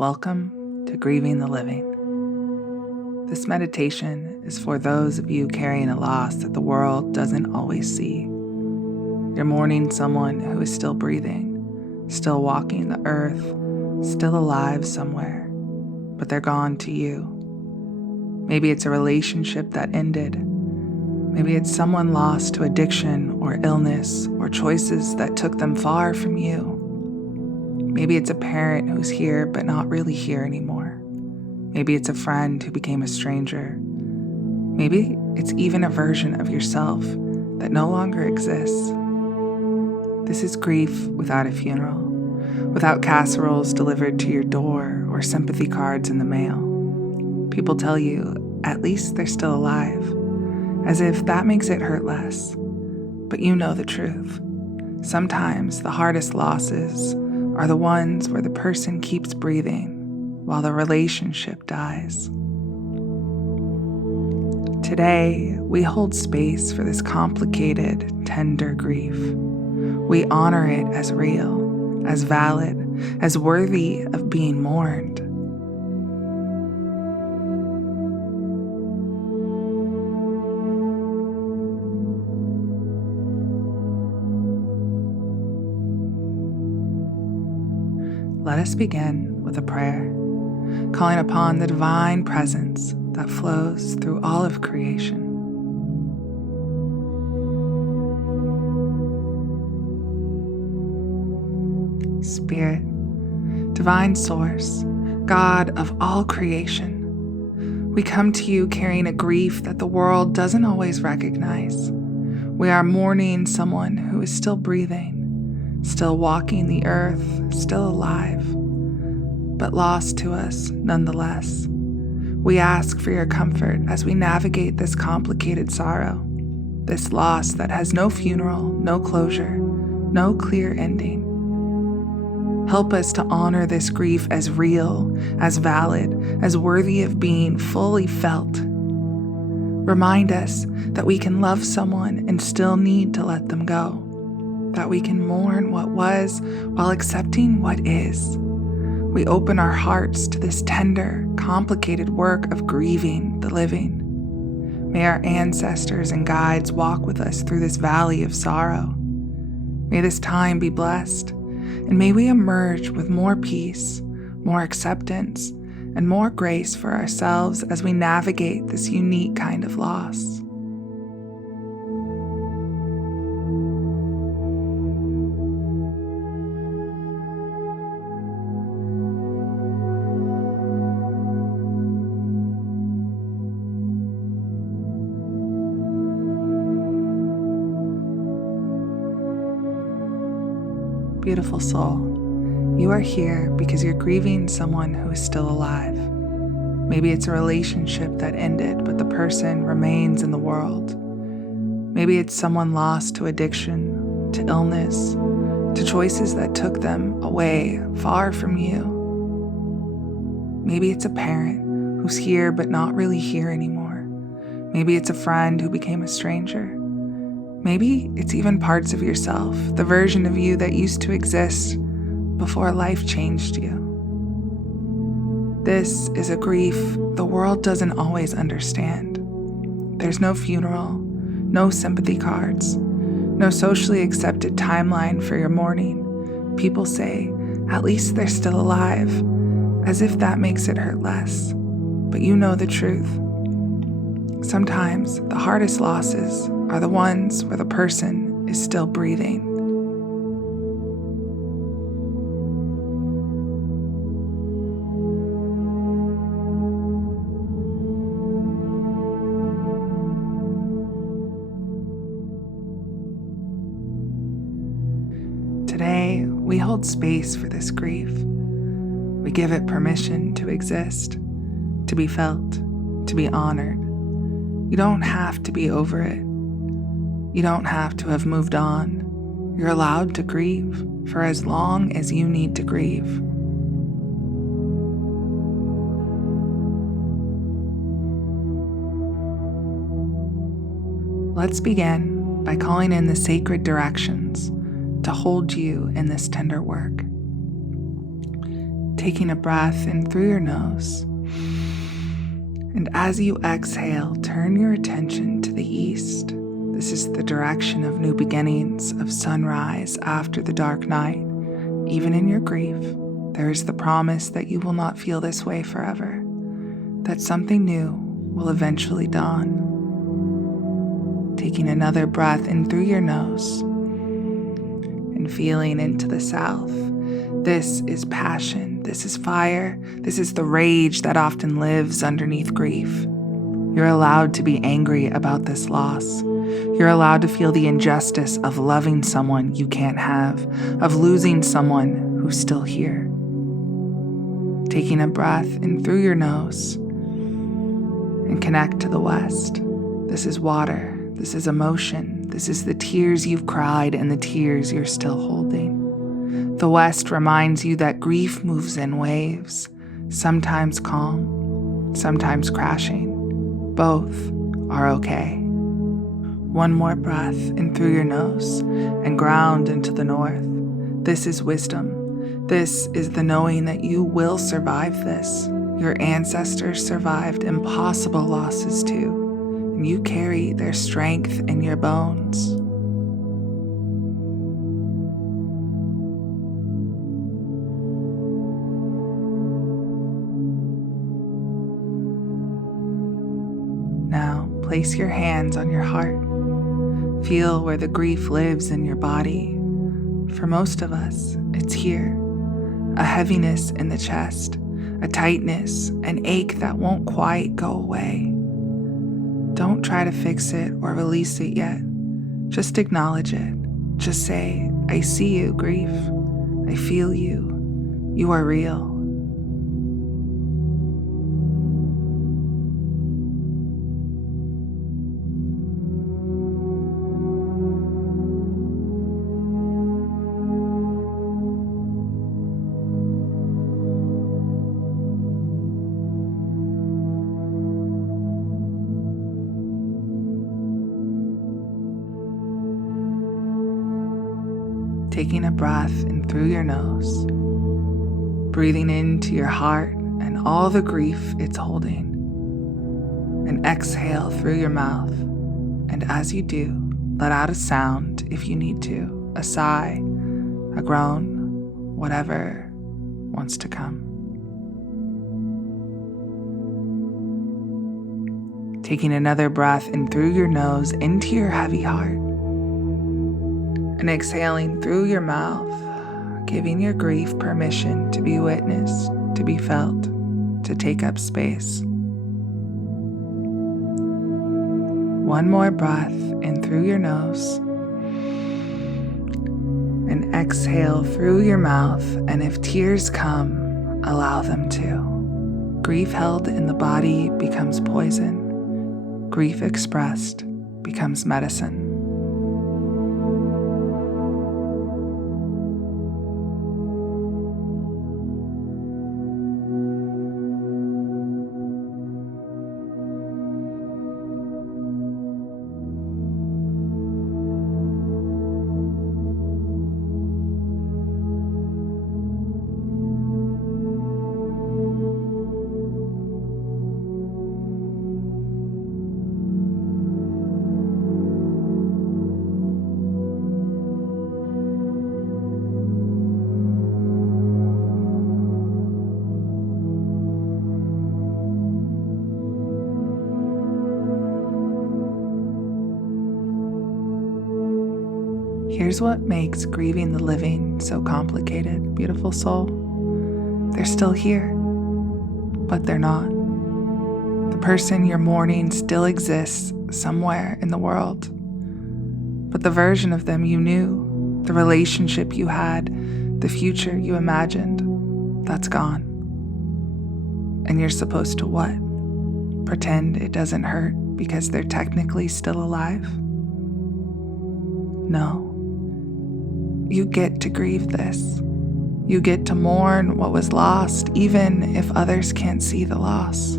Welcome to Grieving the Living. This meditation is for those of you carrying a loss that the world doesn't always see. You're mourning someone who is still breathing, still walking the earth, still alive somewhere, but they're gone to you. Maybe it's a relationship that ended. Maybe it's someone lost to addiction or illness or choices that took them far from you. Maybe it's a parent who's here but not really here anymore. Maybe it's a friend who became a stranger. Maybe it's even a version of yourself that no longer exists. This is grief without a funeral, without casseroles delivered to your door or sympathy cards in the mail. People tell you, at least they're still alive, as if that makes it hurt less. But you know the truth. Sometimes the hardest losses are the ones where the person keeps breathing while the relationship dies. Today, we hold space for this complicated, tender grief. We honor it as real, as valid, as worthy of being mourned. Let us begin with a prayer, calling upon the divine presence that flows through all of creation. Spirit, divine source, God of all creation, we come to you carrying a grief that the world doesn't always recognize. We are mourning someone who is still breathing, still walking the earth, still alive, but lost to us nonetheless. We ask for your comfort as we navigate this complicated sorrow, this loss that has no funeral, no closure, no clear ending. Help us to honor this grief as real, as valid, as worthy of being fully felt. Remind us that we can love someone and still need to let them go, that we can mourn what was while accepting what is. We open our hearts to this tender, complicated work of grieving the living. May our ancestors and guides walk with us through this valley of sorrow. May this time be blessed, and may we emerge with more peace, more acceptance, and more grace for ourselves as we navigate this unique kind of loss. Beautiful soul, you are here because you're grieving someone who is still alive. Maybe it's a relationship that ended, but the person remains in the world. Maybe it's someone lost to addiction, to illness, to choices that took them away, far from you. Maybe it's a parent who's here but not really here anymore. Maybe it's a friend who became a stranger. Maybe it's even parts of yourself, the version of you that used to exist before life changed you. This is a grief the world doesn't always understand. There's no funeral, no sympathy cards, no socially accepted timeline for your mourning. People say, at least they're still alive, as if that makes it hurt less. But you know the truth. Sometimes the hardest losses are the ones where the person is still breathing. Today, we hold space for this grief. We give it permission to exist, to be felt, to be honored. You don't have to be over it. You don't have to have moved on. You're allowed to grieve for as long as you need to grieve. Let's begin by calling in the sacred directions to hold you in this tender work. taking a breath in through your nose. And as you exhale, turn your attention to the east. This is the direction of new beginnings, of sunrise after the dark night. Even in your grief, there is the promise that you will not feel this way forever, that something new will eventually dawn. Taking another breath in through your nose and feeling into the south. This is passion, this is fire, this is the rage that often lives underneath grief. You're allowed to be angry about this loss. You're allowed to feel the injustice of loving someone you can't have, of losing someone who's still here. Taking a breath in through your nose and connect to the west. This is water, this is emotion, this is the tears you've cried and the tears you're still holding. The west reminds you that grief moves in waves, sometimes calm, sometimes crashing. Both are okay. One more breath in through your nose and ground into the north. This is wisdom. This is the knowing that you will survive this. Your ancestors survived impossible losses too, and you carry their strength in your bones. Now, place your hands on your heart. Feel where the grief lives in your body. For most of us, it's here. A heaviness in the chest, a tightness, an ache that won't quite go away. Don't try to fix it or release it yet. Just acknowledge it. Just say, I see you, grief. I feel you. You are real. Taking a breath in through your nose, breathing into your heart and all the grief it's holding, and exhale through your mouth. And as you do, let out a sound if you need to, a sigh, a groan, whatever wants to come. Taking another breath in through your nose into your heavy heart, and exhaling through your mouth, giving your grief permission to be witnessed, to be felt, to take up space. One more breath in through your nose, and exhale through your mouth, and if tears come, allow them to. Grief held in the body becomes poison. Grief expressed becomes medicine. Here's what makes grieving the living so complicated, beautiful soul. They're still here, but they're not. The person you're mourning still exists somewhere in the world. But the version of them you knew, the relationship you had, the future you imagined, that's gone. And you're supposed to what? Pretend it doesn't hurt because they're technically still alive? No. You get to grieve this. You get to mourn what was lost, even if others can't see the loss.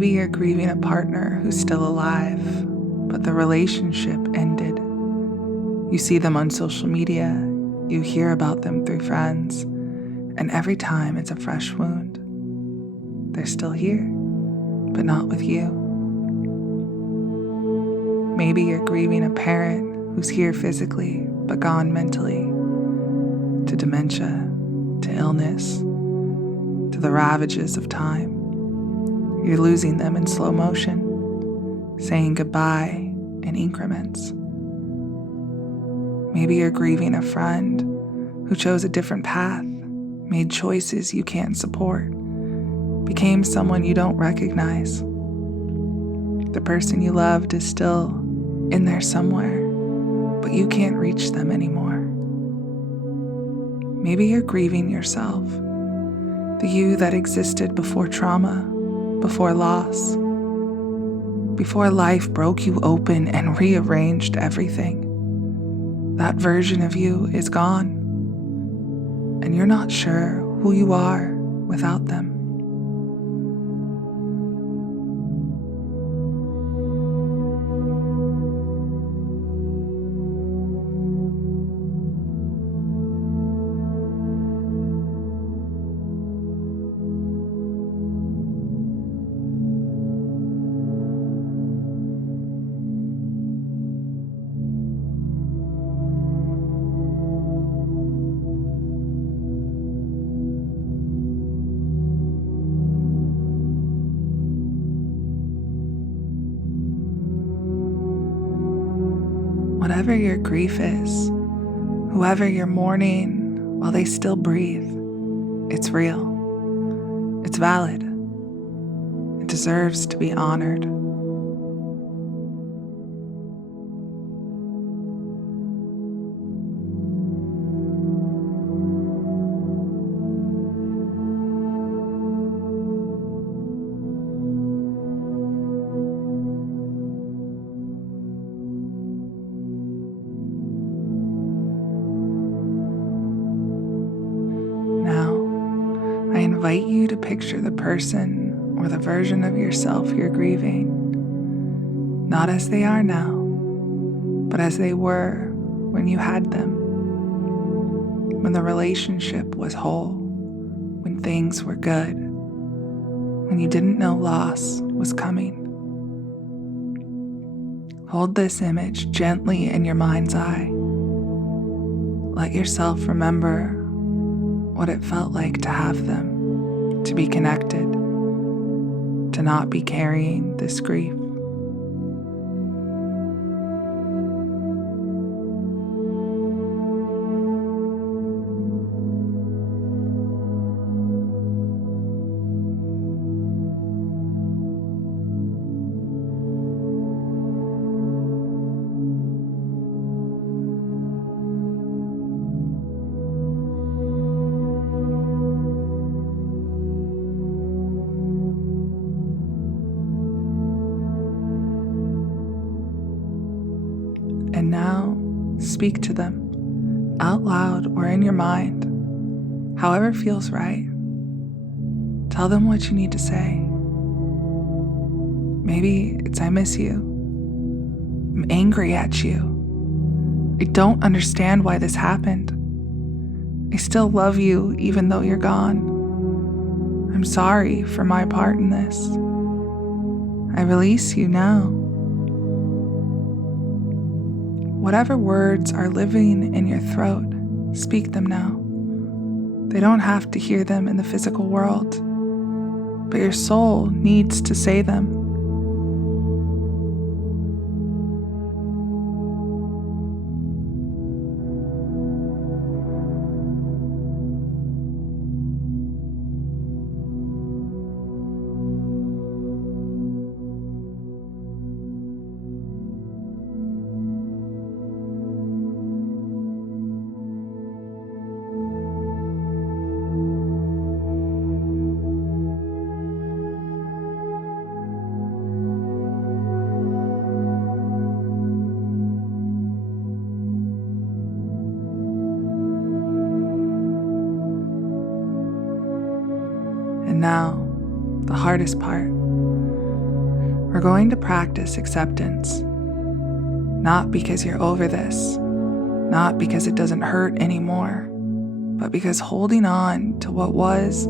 Maybe you're grieving a partner who's still alive, but the relationship ended. You see them on social media, you hear about them through friends, and every time it's a fresh wound. They're still here, but not with you. Maybe you're grieving a parent who's here physically, but gone mentally, to dementia, to illness, to the ravages of time. You're losing them in slow motion, saying goodbye in increments. Maybe you're grieving a friend who chose a different path, made choices you can't support, became someone you don't recognize. The person you loved is still in there somewhere, but you can't reach them anymore. Maybe you're grieving yourself, the you that existed before trauma, before loss, before life broke you open and rearranged everything. That version of you is gone, and you're not sure who you are without them. Whatever your grief is, whoever you're mourning while they still breathe, it's real, it's valid, it deserves to be honored. Now, I invite you to picture the person or the version of yourself you're grieving, not as they are now, but as they were when you had them, when the relationship was whole, when things were good, when you didn't know loss was coming. Hold this image gently in your mind's eye. Let yourself remember what it felt like to have them, to be connected, to not be carrying this grief. And now, speak to them, out loud or in your mind, however feels right. Tell them what you need to say. Maybe it's I miss you. I'm angry at you. I don't understand why this happened. I still love you even though you're gone. I'm sorry for my part in this. I release you now. Whatever words are living in your throat, speak them now. They don't have to hear them in the physical world, but your soul needs to say them. And now, the hardest part, We're going to practice acceptance, not because you're over this, not because it doesn't hurt anymore, but because holding on to what was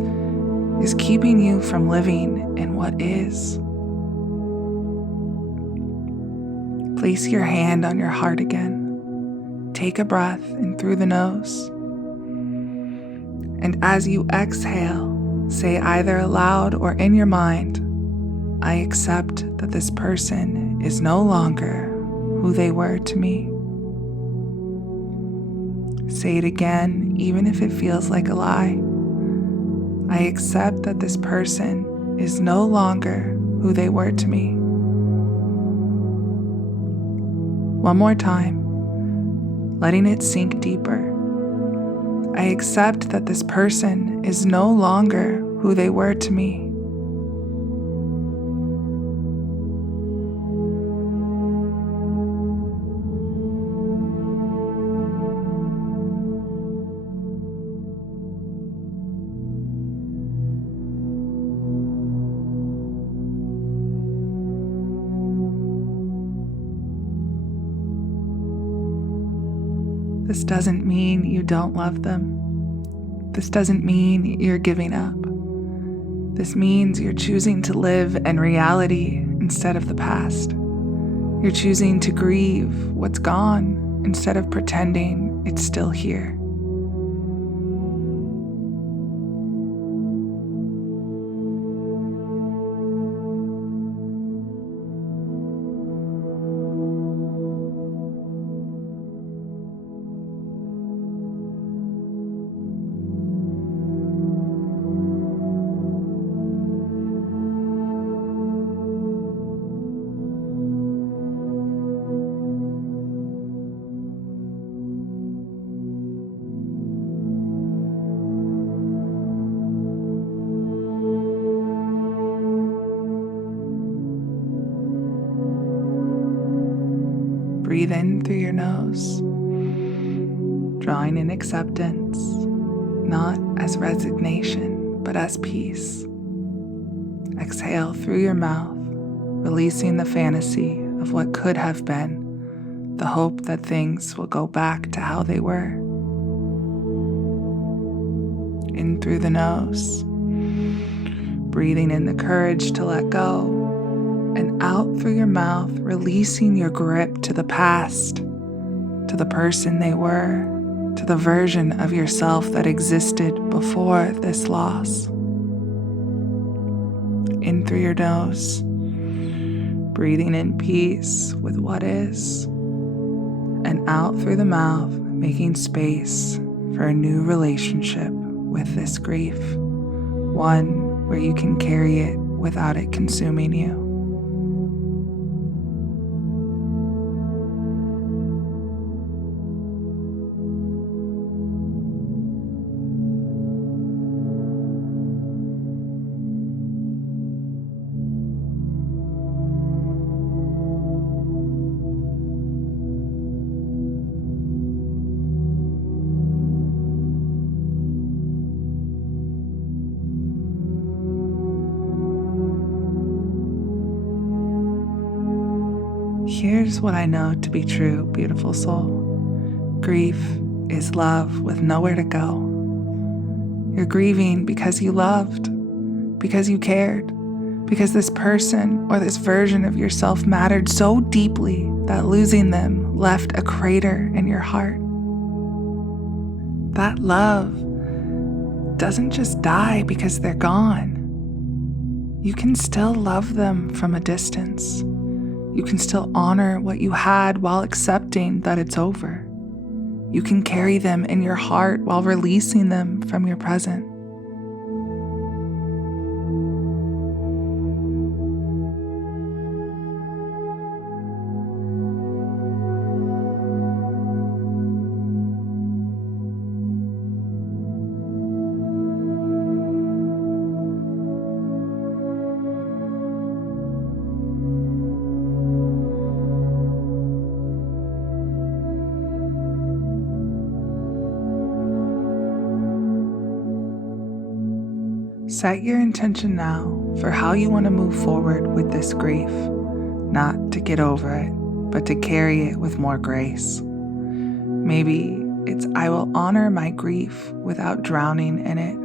is keeping you from living in what is. Place your hand on your heart again. Take a breath in through the nose. And as you exhale, say either aloud or in your mind, I accept that this person is no longer who they were to me. Say it again, even if it feels like a lie. I accept that this person is no longer who they were to me. One more time, letting it sink deeper. I accept that this person is no longer who they were to me. This doesn't mean you don't love them. This doesn't mean you're giving up. This means you're choosing to live in reality instead of the past. You're choosing to grieve what's gone instead of pretending it's still here. Breathe in through your nose, drawing in acceptance, not as resignation, but as peace. Exhale through your mouth, releasing the fantasy of what could have been, the hope that things will go back to how they were. In through the nose, breathing in the courage to let go, and out through your mouth, releasing your grip to the past, to the person they were, to the version of yourself that existed before this loss. In through your nose, breathing in peace with what is, and out through the mouth, making space for a new relationship with this grief, one where you can carry it without it consuming you. Here's what I know to be true, beautiful soul. Grief is love with nowhere to go. You're grieving because you loved, because you cared, because this person or this version of yourself mattered so deeply that losing them left a crater in your heart. That love doesn't just die because they're gone. You can still love them from a distance. You can still honor what you had while accepting that it's over. You can carry them in your heart while releasing them from your present. Set your intention now for how you want to move forward with this grief, not to get over it, but to carry it with more grace. Maybe it's I will honor my grief without drowning in it.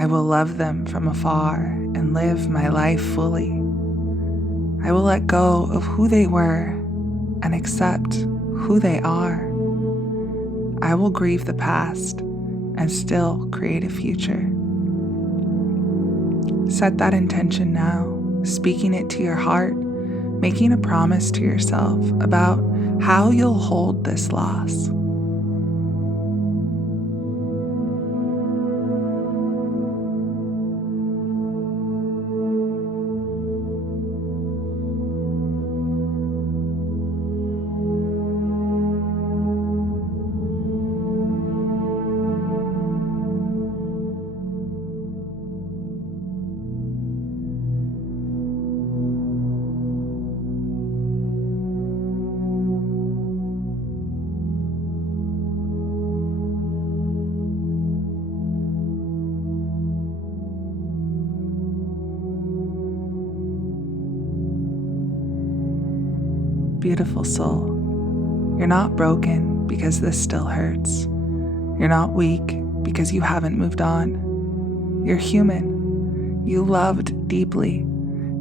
I will love them from afar and live my life fully. I will let go of who they were and accept who they are. I will grieve the past and still create a future. Set that intention now, speaking it to your heart, making a promise to yourself about how you'll hold this loss. Beautiful soul, you're not broken because this still hurts. You're not weak because you haven't moved on. You're human. You loved deeply,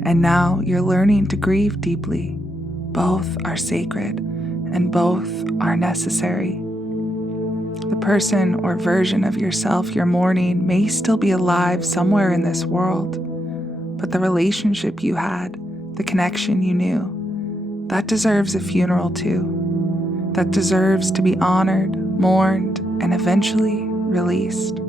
and now you're learning to grieve deeply. Both are sacred, and both are necessary. The person or version of yourself you're mourning may still be alive somewhere in this world, but the relationship you had, the connection you knew, that deserves a funeral too. That deserves to be honored, mourned, and eventually released.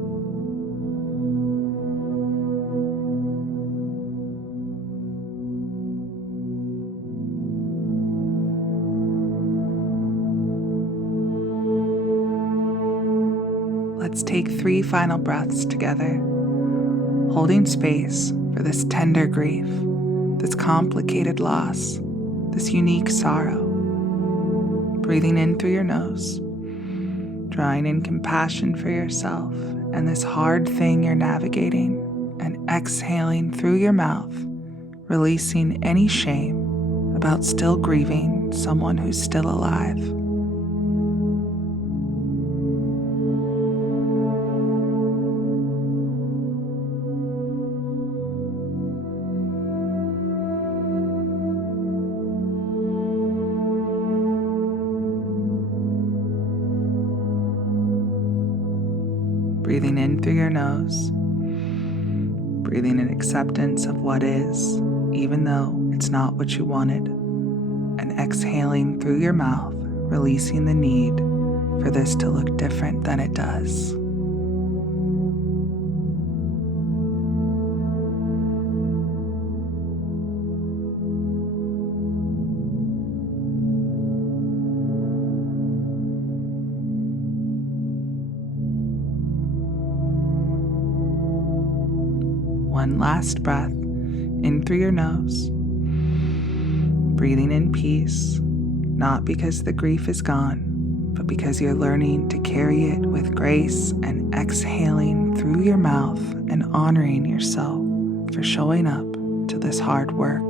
Let's take 3 final breaths together, holding space for this tender grief, this complicated loss, this unique sorrow. Breathing in through your nose, drawing in compassion for yourself and this hard thing you're navigating, and exhaling through your mouth, releasing any shame about still grieving someone who's still alive. Breathing in through your nose, breathing in acceptance of what is, even though it's not what you wanted, and exhaling through your mouth, releasing the need for this to look different than it does. One last breath in through your nose, breathing in peace, not because the grief is gone, but because you're learning to carry it with grace, and exhaling through your mouth and honoring yourself for showing up to this hard work.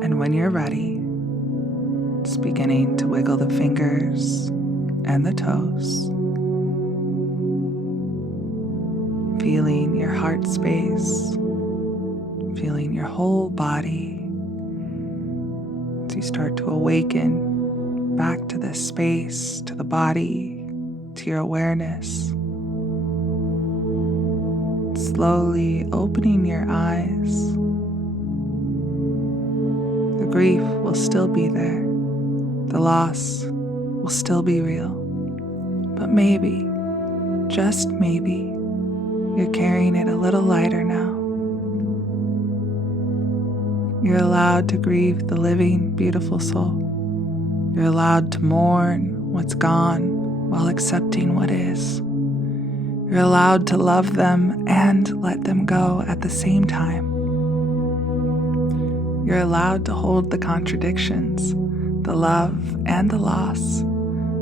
And when you're ready, just beginning to wiggle the fingers and the toes, feeling your heart space, feeling your whole body as you start to awaken back to this space, to the body, to your awareness. Slowly opening your eyes. The grief will still be there. The loss will still be real. But maybe, just maybe, you're carrying it a little lighter now. You're allowed to grieve the living, beautiful soul. You're allowed to mourn what's gone while accepting what is. You're allowed to love them and let them go at the same time. You're allowed to hold the contradictions, the love and the loss,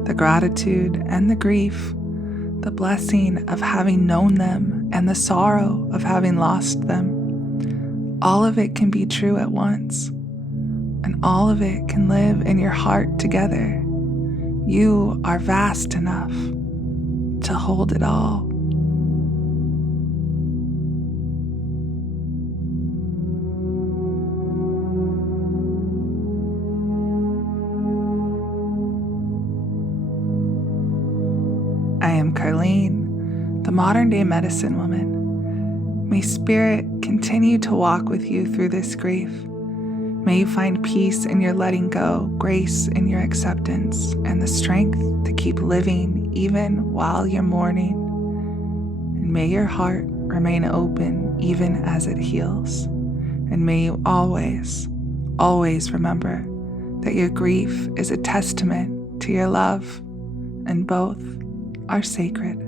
the gratitude and the grief, the blessing of having known them and the sorrow of having lost them. All of it can be true at once, and all of it can live in your heart together. You are vast enough to hold it all. I am Carlene, the modern day medicine woman. May Spirit continue to walk with you through this grief. May you find peace in your letting go, grace in your acceptance, and the strength to keep living even while you're mourning. And may your heart remain open even as it heals. And may you always, always remember that your grief is a testament to your love, and both are sacred.